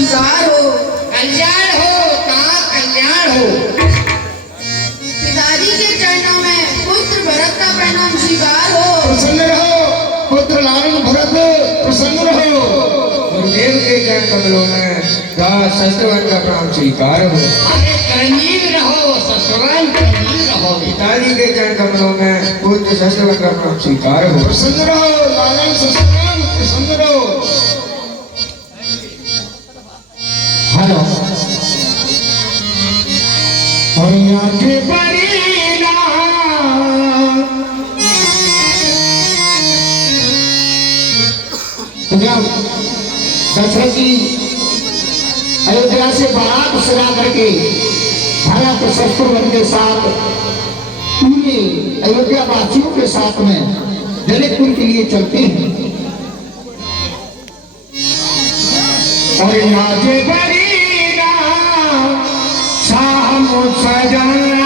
स्वीकार हो। कल्याण हो का कल्याण हो। पिताजी के चरणों में पुत्र भरत का प्रणाम स्वीकार हो। प्रसन्न रहो पुत्र लालन भरत, प्रसन्न रहो। गुरुदेव के चरण कमलों में दास शस्त्रवन का प्रणाम स्वीकार हो। अरे करनील रहो ससुराल करनील रहो। पिताजी के चरण कमलों में पुत्र शस्त्रवन का प्रणाम स्वीकार हो। प्रसन्न रहो लालन ससुराल, प्रसन्न रहो। हेलो और आगे बढ़ेगा दशरथ जी अयोध्या से बारात सजा करके भरत शत्रुघ्न के साथ पूरे अयोध्या वासियों के साथ में जनकपुर के लिए चलते हैं और आगे बढ़ेगा शाम सजाएंगे।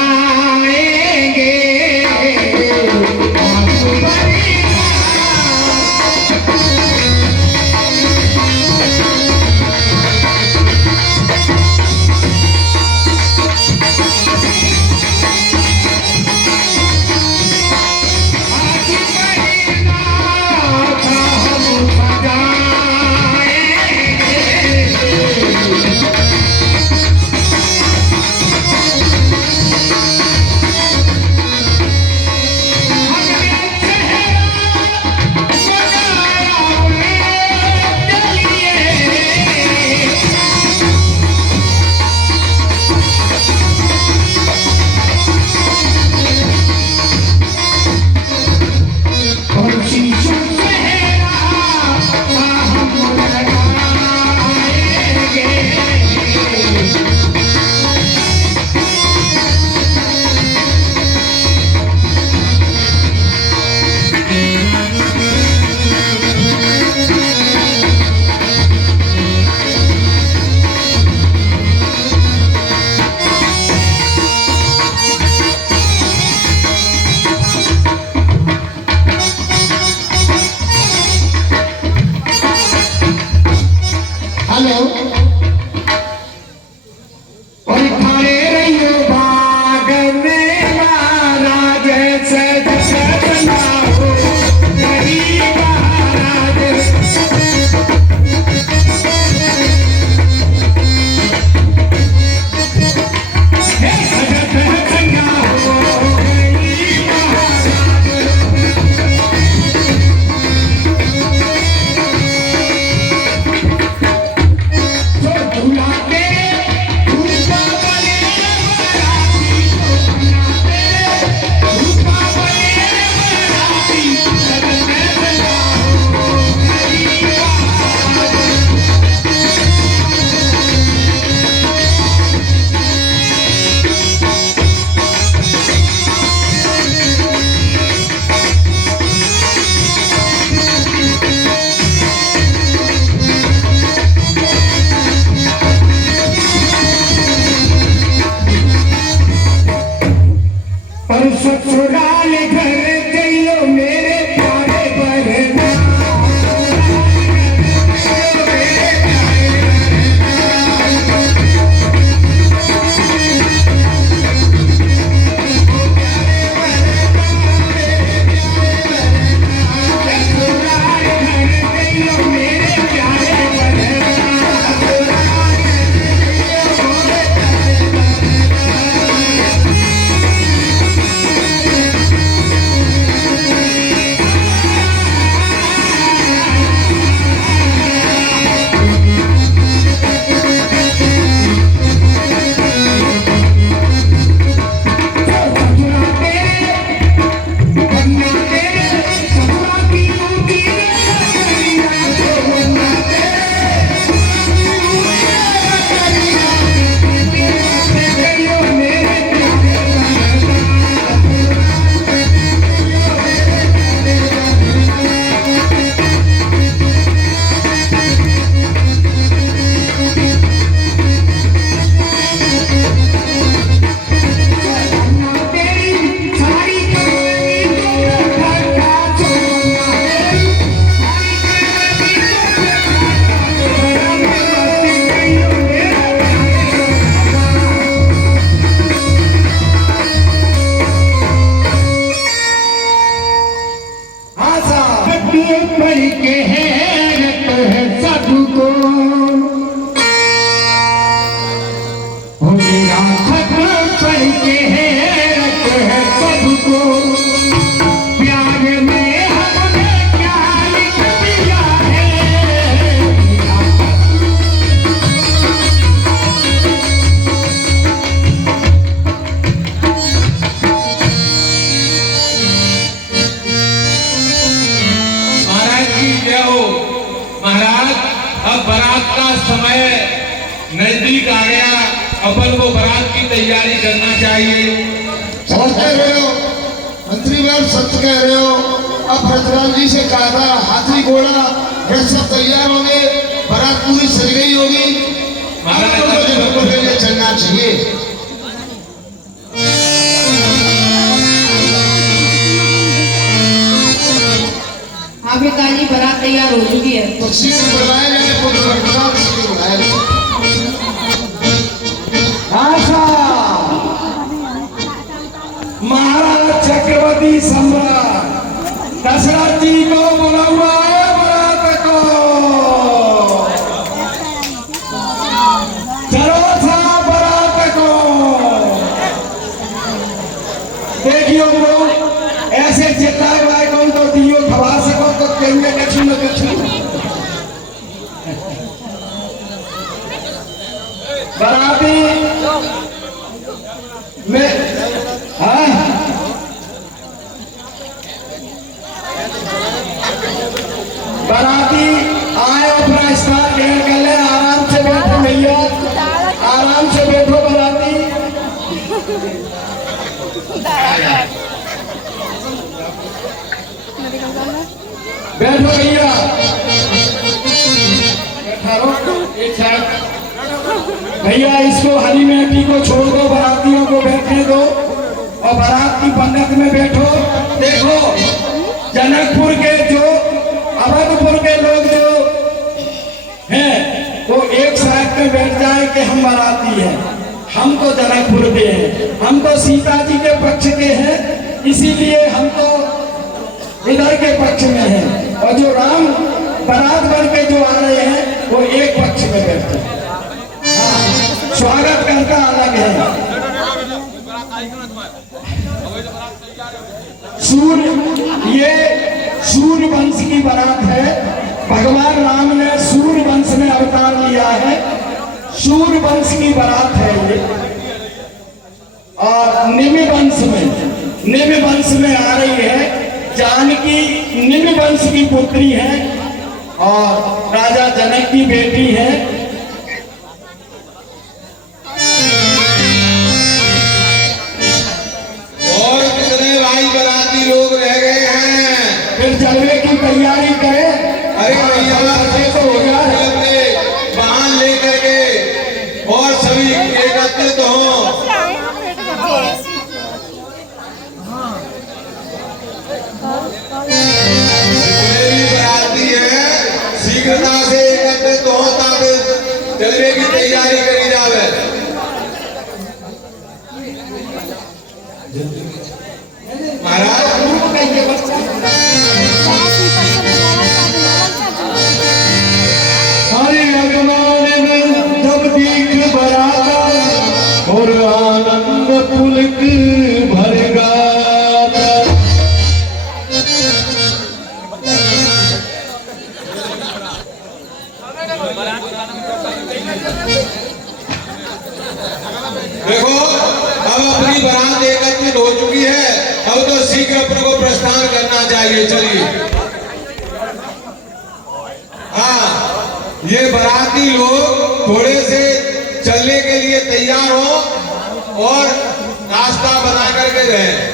बारात का समय नजदीक आ गया, अपन को बारात की तैयारी करना चाहिए। समझ कह रहे हो मंत्री बाब, सत्य कह रहे हो। अब भरतलाल जी से कहा था हाथी घोड़ा ये सब तैयार होंगे, बारात पूरी सज गई होगी, महाराज के लिए चलना चाहिए। हाँ पिताजी, बारात तैयार हो चुकी है। तो शीघ्र बुलाया जाए, पुत्र भरतलाल शीघ्र बुलाया जाए। महाराज चक्रवर्ती सम्राट दशरथ जी को बुला हुआ है बारात को। चलो था बारात को। देखियो लोग ऐसे चिल्लाए वाले कौन तो दियो खबा सको तो कहेंगे कछु न कछु। बाराती में बाराती आए अपना स्टार ग्रहण कर ले। आराम से बैठो भैया, आराम से बैठो बाराती। बैठो भैया, बैठा रहो एक साइड। भैया इसको हरी मेहंदी को छोड़ दो, बारातियों को बैठने दो और बारात की पंगत में बैठो। देखो जनकपुर के जो अवधपुर के लोग जो हैं वो एक साइड में बैठ जाए कि हम बाराती हैं, हम तो जनकपुर के हैं, हम तो सीता जी के पक्ष के हैं, इसीलिए हम तो इधर के पक्ष में हैं। और जो राम बारात बन के जो आ रहे हैं वो एक पक्ष में बैठते हैं। हाँ, स्वागत करता अलग है। ये सूर्य वंश की बारात है। भगवान राम ने सूर्य वंश में अवतार लिया है, सूर्य वंश की बारात है ये। और निम्न वंश में आ रही है। जानकी निम्न वंश की पुत्री है और राजा जनक की बेटी है। और कितने भाई बाराती लोग रह गए हैं? फिर जलवे की तैयारी करें। अरे भैया तो हो गया अपने वाहन लेकर के और सभी एकत्रित हों। जितने भी बाराती हैं शीघ्रता से एकत्रित हो ताकि जलवे की तैयारी करी जावे। महाराज हरे अगमान में जब दीख बराता और आनंद पुलक भर गाता। देखो अब अपनी बारात एकत्रित हो चुकी है, अब तो शीघ्र अपने को प्रस्थान करना चाहिए। चलिए। हाँ, ये बाराती लोग थोड़े से चलने के लिए तैयार हो और नाश्ता बना करके रहें।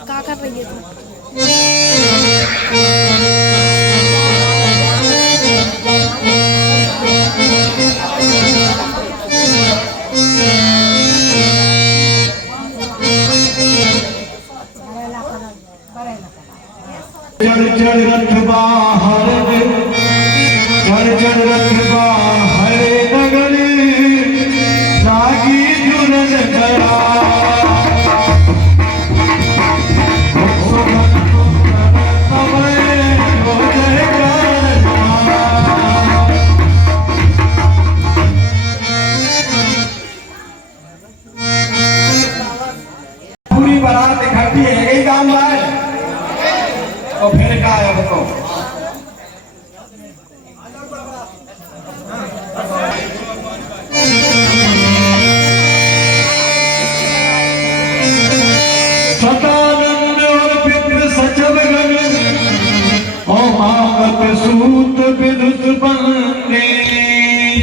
क्या कर रही है तू? चढ़ चढ़ रथ बाहर चढ़ चढ़ रथ बाहर नगर लागी जुरन करा। समय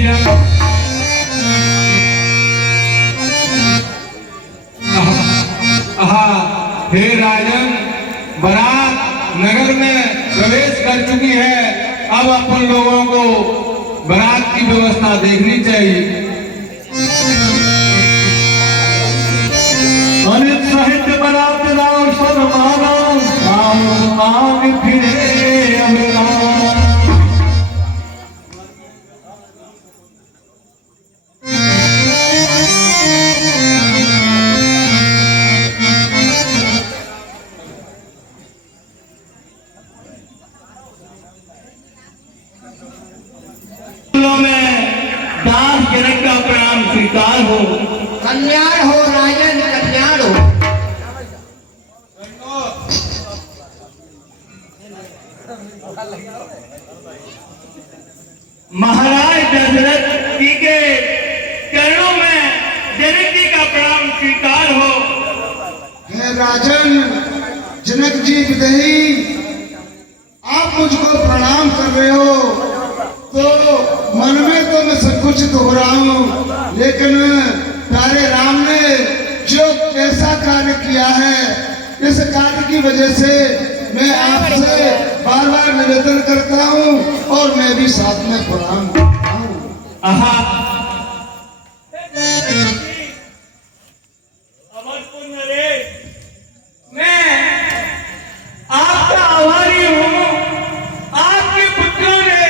किया। हे राजन, बारात नगर में प्रवेश कर चुकी है। अब अपन लोगों को बारात की व्यवस्था देखनी चाहिए। अनित साहित्य बारात लाओ शर्माना, आग फिरे अमरा। दास जनक का प्रणाम स्वीकार हो। कल्याण हो राजन, कल्याण हो। महाराज दशरथ जी के चरणों में जनक जी का प्रणाम स्वीकार हो। हे राजन जनक जी विदेही, आप मुझको प्रणाम कर रहे हो तो मन में तो मैं संकुचित हो रहा हूँ, लेकिन प्यारे राम ने जो ऐसा कार्य किया है, इस कार्य की वजह से मैं आपसे बार बार निवेदन करता हूँ और मैं भी साथ में प्रणाम करता हूँ। मैं आपका आभारी हूँ। आपके पुत्रों ने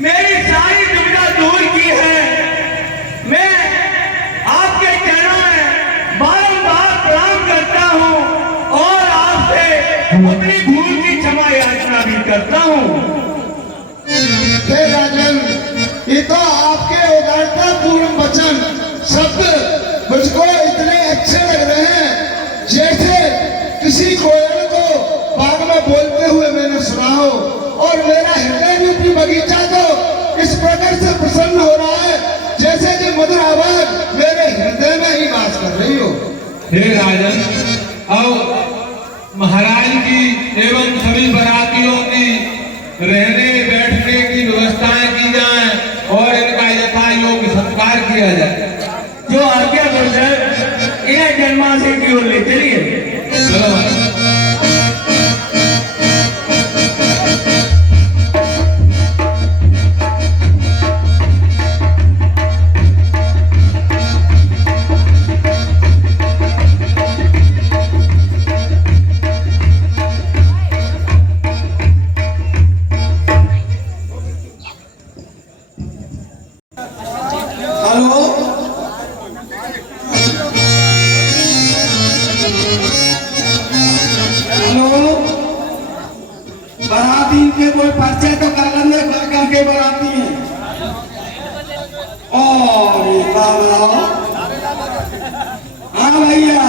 मेरी सारी दुविधा दूर की है। मैं आपके चरणों में बारंबार प्रणाम करता हूँ और आपसे अपनी भूल की क्षमा याचना भी करता हूँ। हे राजन, ये तो आपके उदारता पूर्ण वचन शब्द मुझको इतने अच्छे लग रहे हैं, जैसे किसी कोयल को बाग में बोलते हुए मैंने सुना हो, और मेरा हृदय रूपी बगीचा तो इस प्रकार से प्रसन्न हो रहा है जैसे कि मधुर आवाज मेरे हृदय में ही वास कर रही हो। हे राजन, अब महाराज की एवं सभी बारातियों की रहने बैठने की व्यवस्थाएं की जाएं और इनका यथा योग्य सत्कार किया जाए। जो आज्ञा गुरुदेव, इन्हें जन्माशय की ओर ले चलिए। चलो भाई। हेलो, हेलो, बाराती के कोई परिचय तो कर लेंगे, कहाँ के बाराती हैं? और हाँ भैया,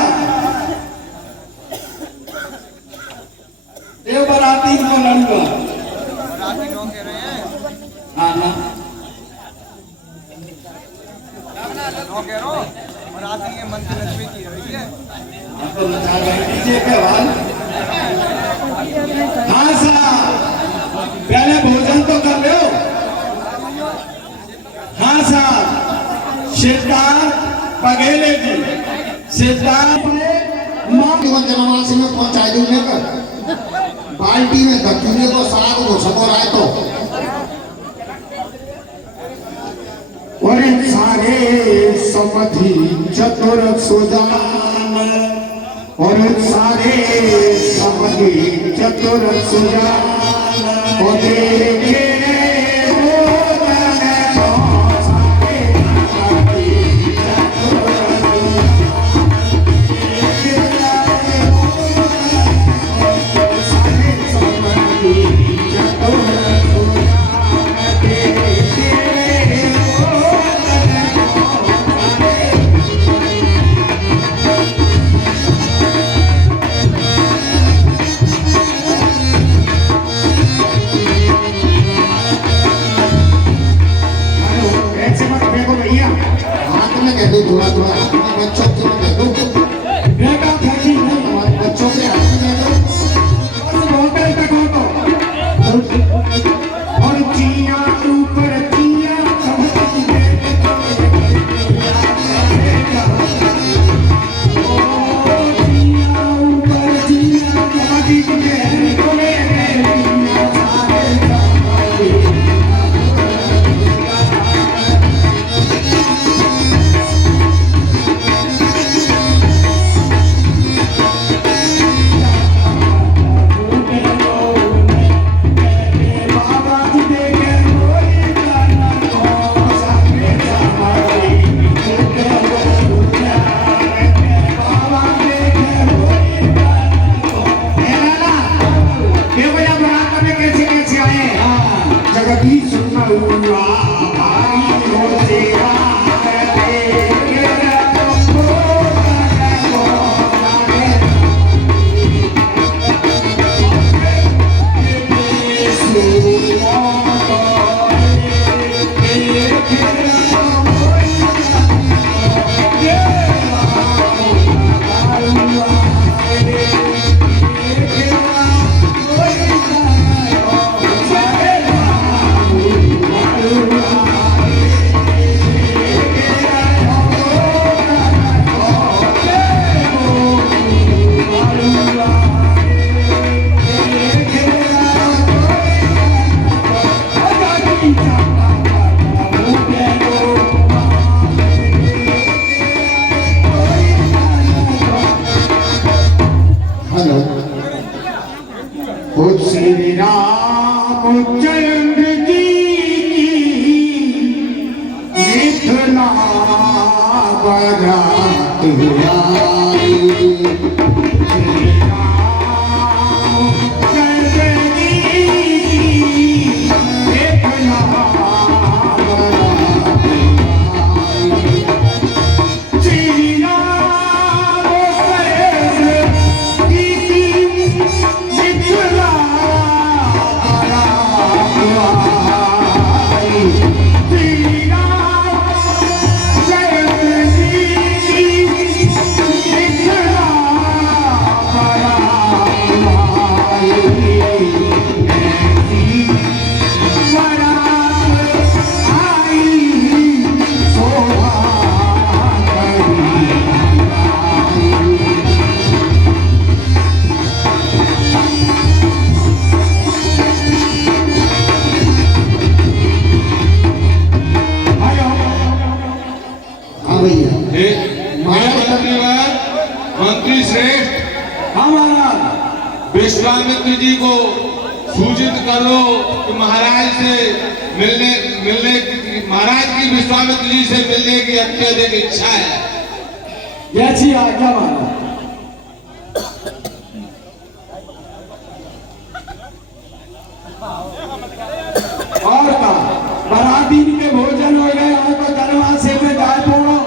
ये बाराती को लड़ूंगा। हाँ ना, आपको बता रहे पीछे के हाल। हाँ साहब, पहले भोजन तो कर लो। हाँ साहब, सिद्धार्थ बघेले जी, सिद्धार्थ जनवासी में पहुंचाई दूंगे कर बाल्टी में धक्के को साथ को सकोर आए तो और सारे समधि चतुर सुजान, और सारे समधि चतुर सुजान, और देखे थोड़ा थोड़ा बच्चों के लिए दो बेटा थकी नहीं, हमारे बच्चों के हाथ में दो और बहुत तक हो तो और चिया ऊपर चिया सब मिथिला बारात आई मंत्री श्रेष्ठ, हाँ महाराज। विश्वामित्र जी को सूचित करो कि महाराज की विश्वामित्र जी से मिलने की अत्यधिक इच्छा है। जैसी आज्ञा महाराज। और का बराती के भोजन हो गए, आपको धनवाद से में गाय पोड़ो।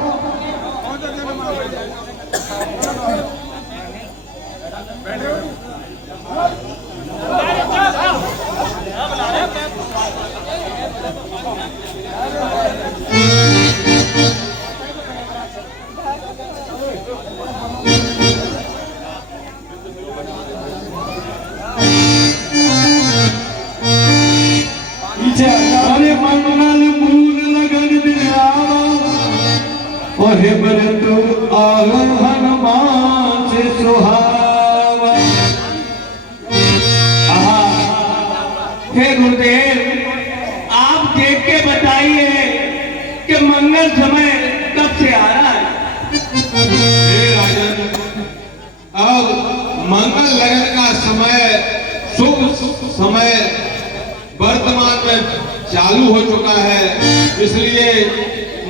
अरे मंगल मूल लगन दिन आवा और व्रत आगन हनुमान से सुहावा। हे गुरुदेव, आप देख के बताइए कि मंगल समय कब से आ रहा है। हे राजन, अब मंगल लगन का समय, शुभ समय वर्तमान में चालू हो चुका है। इसलिए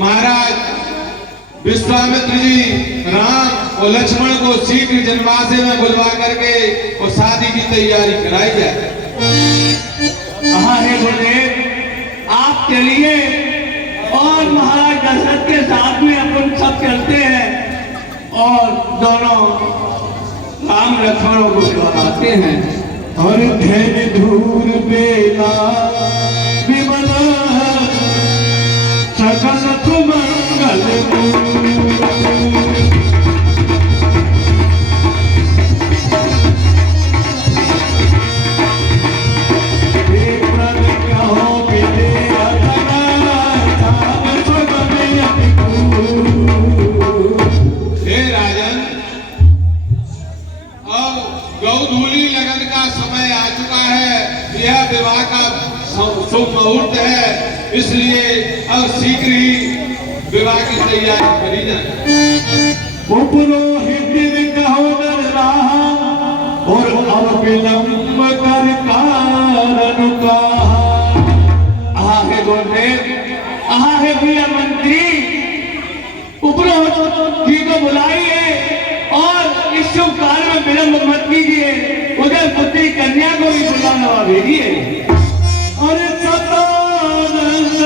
महाराज विश्वामित्र जी राम और लक्ष्मण को शीघ्र जनवासे में बुलवा करके और शादी की तैयारी कराई जाए। हाँ हे गुरुदेव, आप चलिए और महाराज दशरथ के साथ में अपन सब चलते हैं और दोनों राम लक्ष्मणों को बुलाते हैं। और धैर्य धूर बेला विमला सकल सुमंगल गौधूली लगन का समय आ चुका है। यह विवाह का शुभ मुहूर्त है, इसलिए अब शीघ्र ही विवाह की तैयारी करी जाए। पुरोहित कहो नर रहा और अब विलंब कर कारण कहा। हे गुरुदेव, हे भैया मंत्री, उपरोहित जी को बुलाइए और इस शुभ कार्य में विलंब मत कीजिए। उधर पुत्री कन्या को भी बुलाना भेजिए। और सदानंद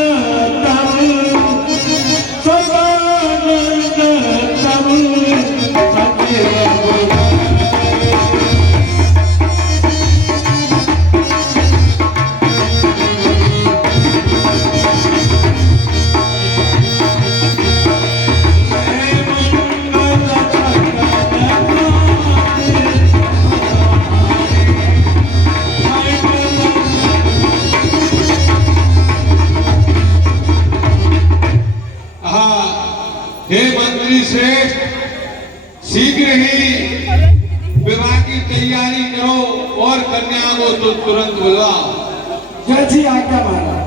तब सदानंद तब हे मंत्री श्रेष्ठ, शीघ्र ही विवाह की तैयारी करो और कन्या को तो तुरंत बुलवाओ। जैसी आज्ञा महाराज।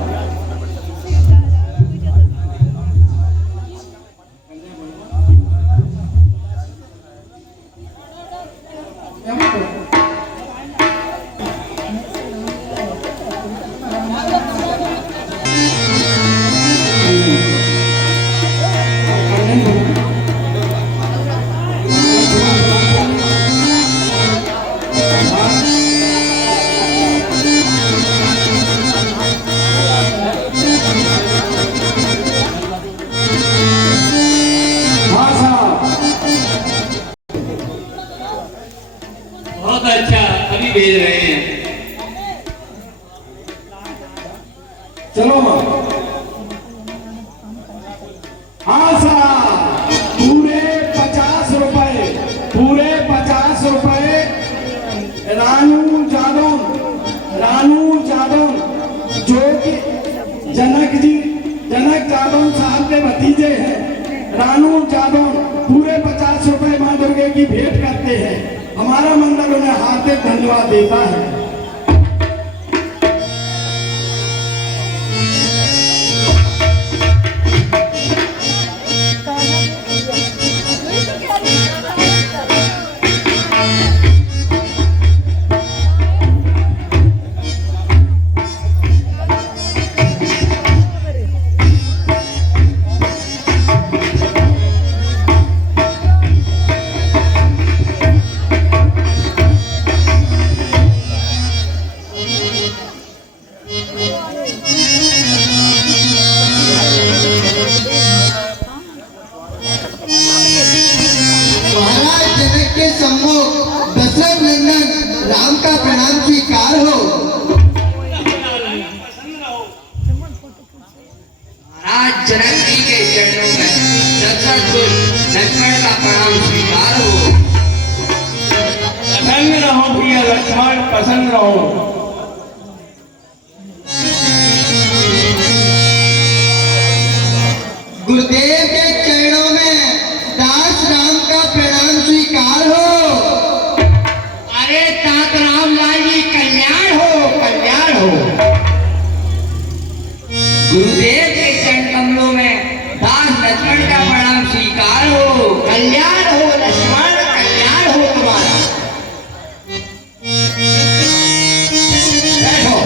हाँ साहब, पूरे 50 रुपए रानू जादव जो कि जनक जादव साहब के भतीजे हैं। रानू जादव पूरे 50 रुपए मां दुर्गे की भेंट करते हैं। हमारा मंडल उन्हें हार्दिक धन्यवाद देता है। महाराज जनक के सम्मुख दशरथ नंदन राम का प्रणाम स्वीकार हो। महाराज जनक जी के चरणों में दशरथ लक्ष्मण का प्रणाम स्वीकार हो। प्रसन्न रहो प्रिय लक्ष्मण, प्रसन्न रहो। गुरुदेव के चरणों में दास राम का प्रणाम स्वीकार हो। अरे तात रामलाल जी कल्याण हो। गुरुदेव के चरण कमलों में दास लक्ष्मण का प्रणाम स्वीकार हो। कल्याण हो लक्ष्मण, कल्याण हो तुम्हारा। बैठो।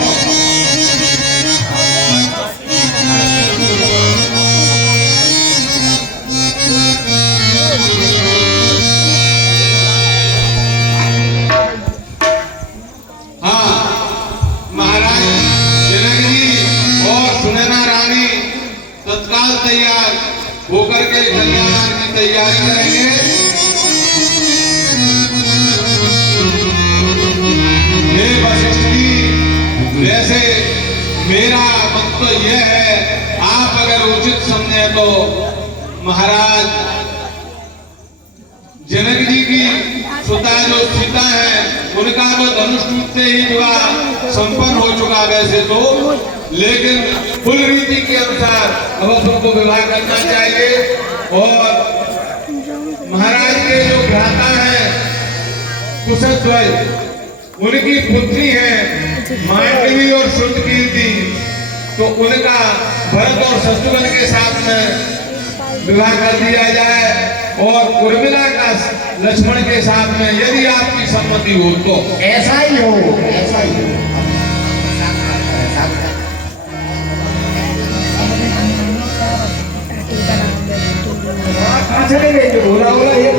महाराज जनक जी और सुनैना रानी तत्काल तैयार होकर के कन्यादान की तैयारी करेंगे। हे वशिष्ठ जी, वैसे मेरा मत तो यह है, आप अगर उचित समझे तो महाराज जनक जी की सुता जो सीता है उनका तो धनुष टूटते ही विवाह संपन्न हो चुका वैसे तो, लेकिन कुल रीति के अनुसार अब उनको विवाह करना चाहिए। और महाराज के जो भ्राता है कुशध्वज, उनकी पुत्री है मांडवी और श्रुतकीर्ति, तो उनका भरत और शत्रुघ्न के साथ में विवाह कर दिया जाए और उर्मिला का लक्ष्मण के साथ में, यदि आपकी सम्मति हो तो। ऐसा ही हो। कहाँ चले गए जो बोला ये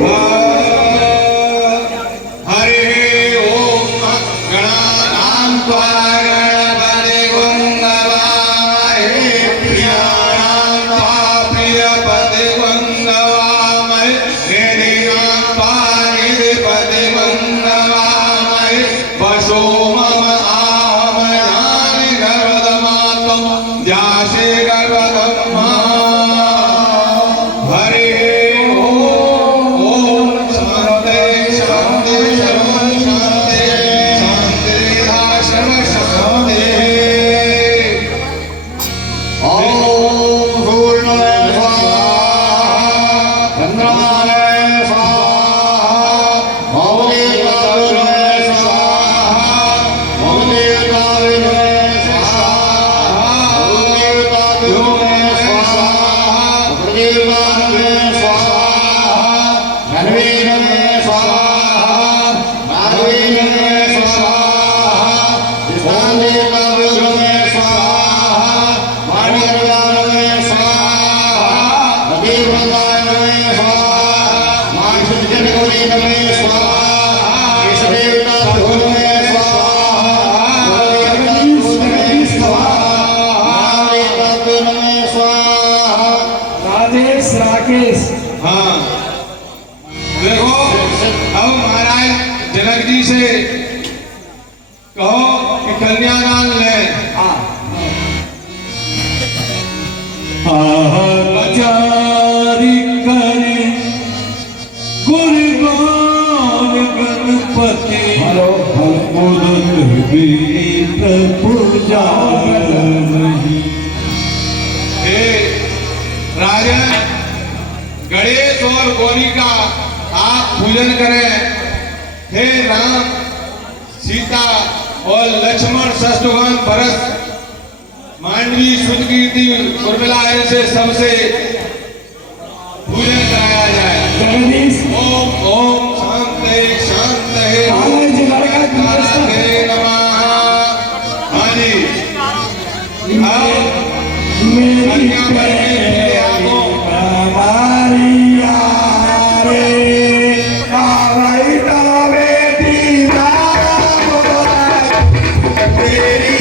हरे ओम गणानां त्वा गणपति वंदवामहे, प्रियाणां त्वा प्रियपति वंदवामहे, निधिनां त्वा निधिपति वंदवामहे, वशो मम आहमयानि गर्भदमात्वं जासे गर्भदम्मा। हरे ओम शांति शांति शांति शांति आश्रम शांति। ओम पूर्णमय स्वाहा, चंद्रमाय स्वाहा, मौलिकाय स्वाहा, मौलिकाय स्वाहा, मौलिकाय स्वाहा, प्रदीपाय स्वाहा, धन्वीरय स्वाहा, माधवीरय स्वाहा, विष्णुदेवाय स्वाहा, माणिक्याय स्वाहा, देवताय स्वाहा, मानसजनगौरीनमय स्वाहा, केशदेवताभ्योनमय स्वाहा, देवताभ्योनमय स्वाहा। राकेश हाँ देखो, अब महाराज जनक जी से कहो कि कन्यादान ले। आहा पूजा हे राजन, गणेश और गौरी का आप पूजन करें। हे राम, सीता और लक्ष्मण, शत्रुघ्न, भरत, मांडवी, शुद्धकीर्ति, उर्मिला से सबसे पूजन कराया जाए। जगदीश ओम ओम शांति शांति आनंद जी लड़का की व्यवस्था है। नमः। हाँ जी, अब मेरी कन्या पर के मेरे आपको मारिया रे आवई तो बेटी राम तेरी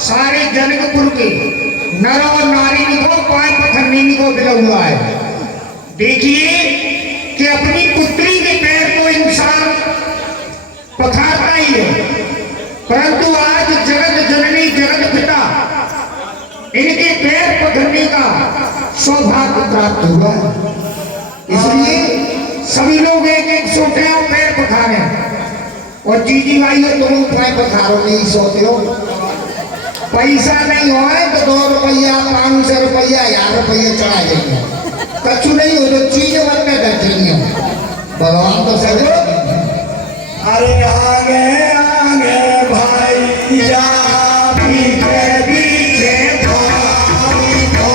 सारे जनकपुर के नर और नारी को पाए पत्थर को मिला हुआ है। देखिए कि अपनी पुत्री के पैर को इंसान पखारता ही है, परंतु आज जगत जननी जगत पिता इनके पैर पकड़ने का सौभाग्य प्राप्त हुआ है। इसलिए सभी लोग एक एक सोते हो पैर पखारे, और जीजी भाइयों तुम पैर पखारो नहीं सोते हो। पैसा नहीं हो तो 2 रुपया 500 रुपया 1000 रुपया चढ़ा देंगे, कछु नहीं हो तो चीज मन में बैठेंगे। भगवान तो सही। अरे आगे आगे भाई जा पीछे पीछे भाई को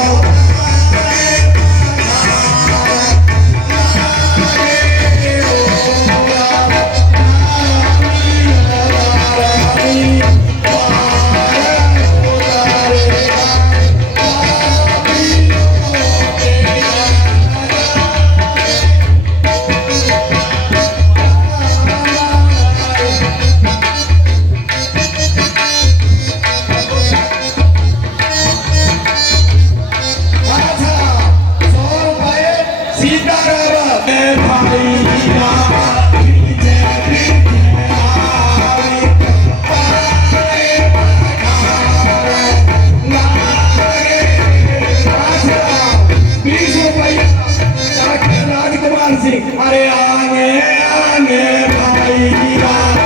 अरे आगे आगे भाई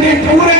पंडित पूरे